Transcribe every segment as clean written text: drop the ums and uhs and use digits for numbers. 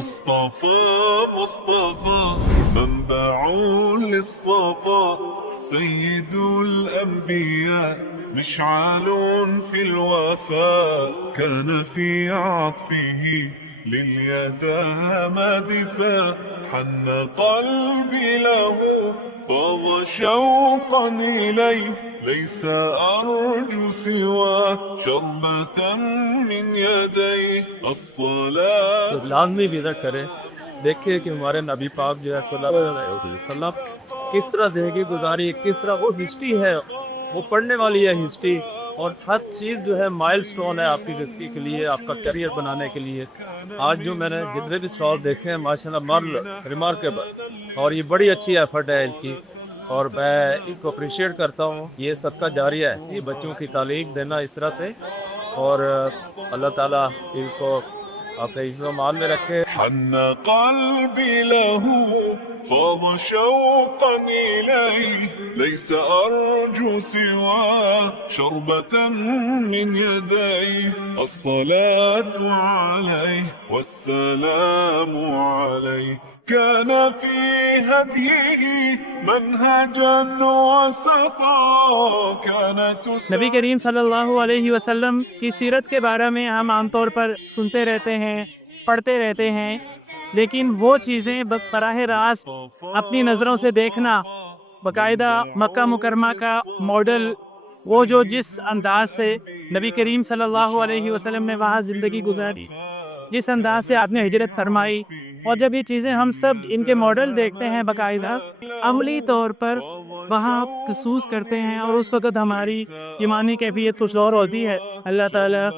مصطفى مصطفى منبع للصفا سيد الأنبياء مشعل في الوفاء كان في عطفه لليتامى دفاع حن قلبي له فاض شوقا إليه ليس أرجو سوى شربة من يديه الصلاة. تو لازمی وزٹ کریں، دیکھیں کہ ہمارے نبی پاک جو ہے صلی اللہ علیہ وسلم کس طرح زندگی گزاری، کس طرح وہ ہسٹری ہے، وہ پڑھنے والی ہے ہسٹری، اور ہر چیز جو ہے مائل سٹون ہے آپ کی زندگی کے لیے، آپ کا کیریئر بنانے کے لیے. آج جو میں نے جتنے بھی اسٹال دیکھے ہیں ماشاءاللہ ریمارکیبل، اور یہ بڑی اچھی ایفرٹ ہے ان کی، اور میں ان کو اپریشیٹ کرتا ہوں. یہ صدقہ جاریہ ہے، یہ بچوں کی تعلیم دینا اس طرح سے، اور اللہ تعالیٰ ان کو اپنے عزت و امان میں رکھے. حن قلبي له فاض شوقا إليه ليس أرجو سوى شربة من يديه الصلاة عليه والسلام عليه كان في هديه منهجا وسطا كانت نبی کریم صلی اللہ علیہ وسلم کی سیرت کے بارے میں ہم عام طور پر سنتے رہتے ہیں، پڑھتے رہتے ہیں، لیکن وہ چیزیں براہ راست اپنی نظروں سے دیکھنا، باقاعدہ مکہ مکرمہ کا ماڈل، وہ جو جس انداز سے نبی کریم صلی اللہ علیہ وسلم نے وہاں زندگی گزاری، جس انداز سے آپ نے ہجرت فرمائی، اور جب یہ چیزیں ہم سب ان کے ماڈل دیکھتے ہیں باقاعدہ عملی طور پر وہاں محسوس کرتے ہیں، اور اس وقت ہماری ایمانی کیفیت کچھ اور ہوتی ہے. اللہ تعالیٰ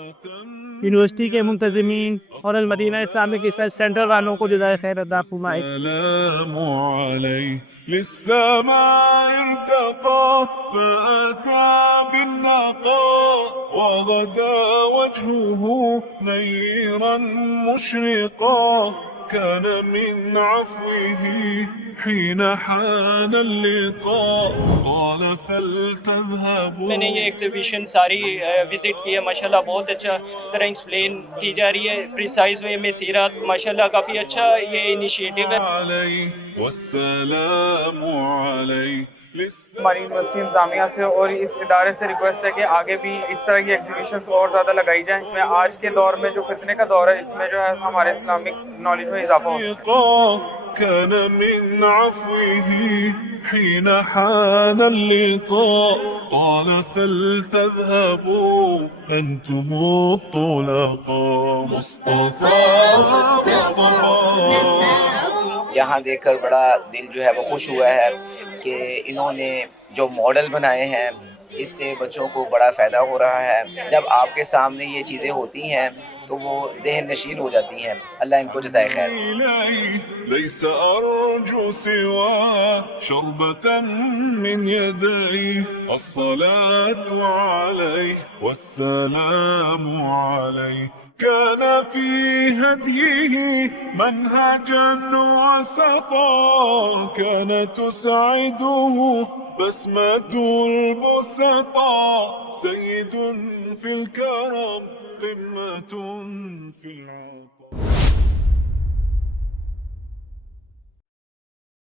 یونیورسٹی کے منتظمین اور المدینہ اسلامک ریسرچ سینٹر والوں کو جزائے خیر عطا فرمائے. السلام عليه للسماء ارتقى فأتى بالنقاء وغدا وجهه نيرا مشرقا كان من عفوه حين حان اللقاء قال فلتذهبوا. میں نے یہ ایگزیبیشن ساری وزٹ کی ہے، ماشاءاللہ بہت اچھا طرح ایکسپلین کی جا رہی ہے، پریسائز وے میں سیرت، ماشاءاللہ کافی اچھا یہ انیشیٹو ہے. عليه والسلام عليه. ہماری یونیورسٹی انتظامیہ سے اور اس ادارے سے ریکویسٹ ہے کہ آگے بھی اس طرح کی ایگزیبیشنز اور زیادہ لگائی جائیں. میں آج کے دور میں جو فتنے کا دور ہے، اس میں جو ہے ہمارے اسلامک نالج میں اضافہ ہو سکے. كان من عفوه حين حان اللقاء قال فلتذهبوا أنتم الطلقاء مصطفى مصطفى. یہاں دیکھ کر بڑا دل جو ہے وہ خوش ہوا ہے کہ انہوں نے جو ماڈل بنائے ہیں اس سے بچوں کو بڑا فائدہ ہو رہا ہے. جب آپ کے سامنے یہ چیزیں ہوتی ہیں تو وہ ذہن نشین ہو جاتی ہیں. اللہ ان کو جزائے خیر. ليس أرجو سوى شربة من يديه الصلاة عليه والسلام عليه كان في هديه منهجا وسطا كانت تسعده بسمة البسطاء سيد في الكرم قمة في العطاء.